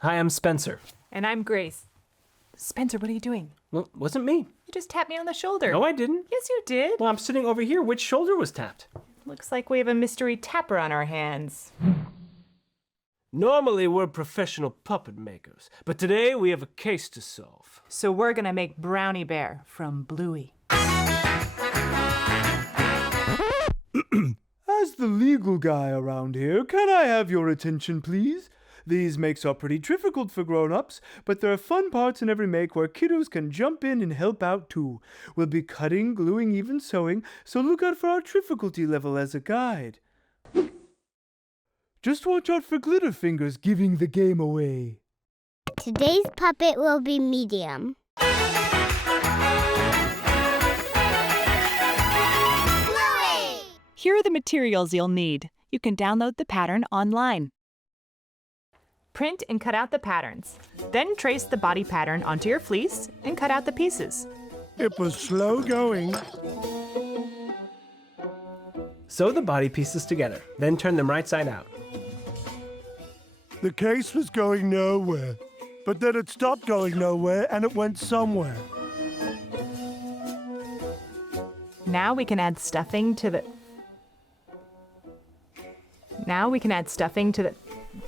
Hi, I'm Spencer. And I'm Grace. Spencer, what are you doing? Well, wasn't me. You just tapped me on the shoulder. No, I didn't. Yes, you did. Well, I'm sitting over here. Which shoulder was tapped? Looks like we have a mystery tapper on our hands. Normally, we're professional puppet makers, but today we have a case to solve. So we're gonna make Brownie Bear from Bluey. As the legal guy around here, can I have your attention, please? These makes are pretty difficult for grown-ups, but there are fun parts in every make where kiddos can jump in and help out too. We'll be cutting, gluing, even sewing, so look out for our difficulty level as a guide. Just watch out for glitter fingers giving the game away. Today's puppet will be medium. Bluey! Here are the materials you'll need. You can download the pattern online. Print and cut out the patterns. Then trace the body pattern onto your fleece and cut out the pieces. It was slow going. Sew the body pieces together, then turn them right side out. The case was going nowhere, but then it stopped going nowhere and it went somewhere. Now we can add stuffing to the...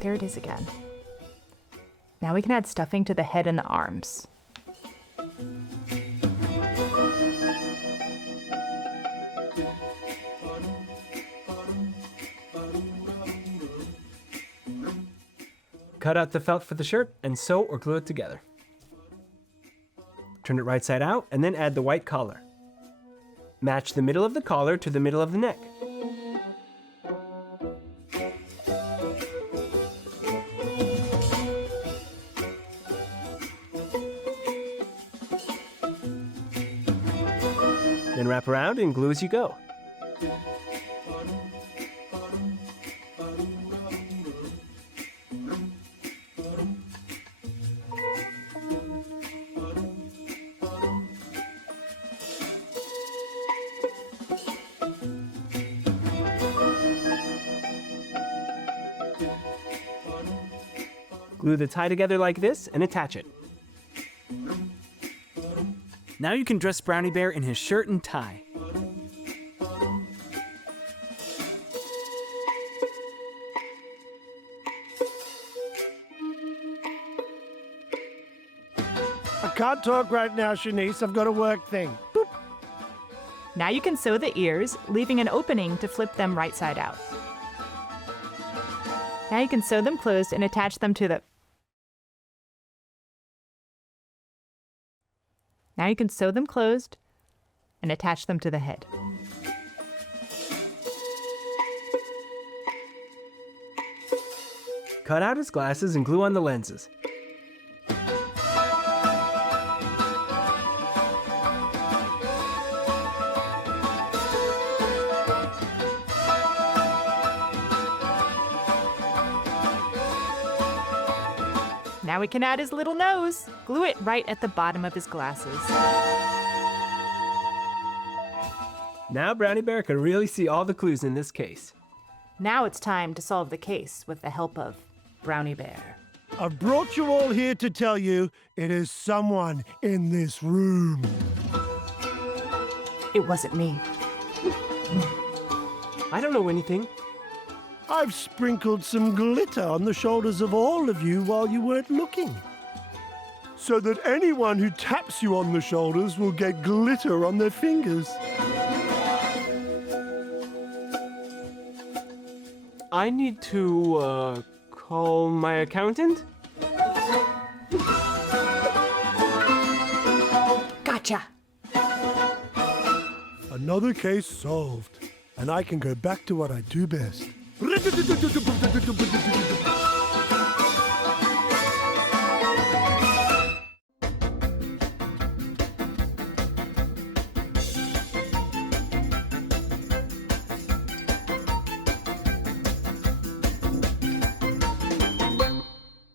There it is again. Now we can add stuffing to the head and the arms. Cut out the felt for the shirt and sew or glue it together. Turn it right side out and then add the white collar. Match the middle of the collar to the middle of the neck. Then wrap around and glue as you go. Glue the tie together like this and attach it. Now you can dress Brownie Bear in his shirt and tie. I can't talk right now, Shanice. I've got a work thing. Boop. Now you can sew the ears, leaving an opening to flip them right side out. Now you can sew them closed and attach them to the... Now you can sew them closed and attach them to the head. Cut out his glasses and glue on the lenses. Now we can add his little nose. Glue it right at the bottom of his glasses. Now Brownie Bear can really see all the clues in this case. Now it's time to solve the case with the help of Brownie Bear. I've brought you all here to tell you it is someone in this room. It wasn't me. I don't know anything. I've sprinkled some glitter on the shoulders of all of you while you weren't looking, so that anyone who taps you on the shoulders will get glitter on their fingers. I need to, call my accountant? Gotcha! Another case solved, and I can go back to what I do best.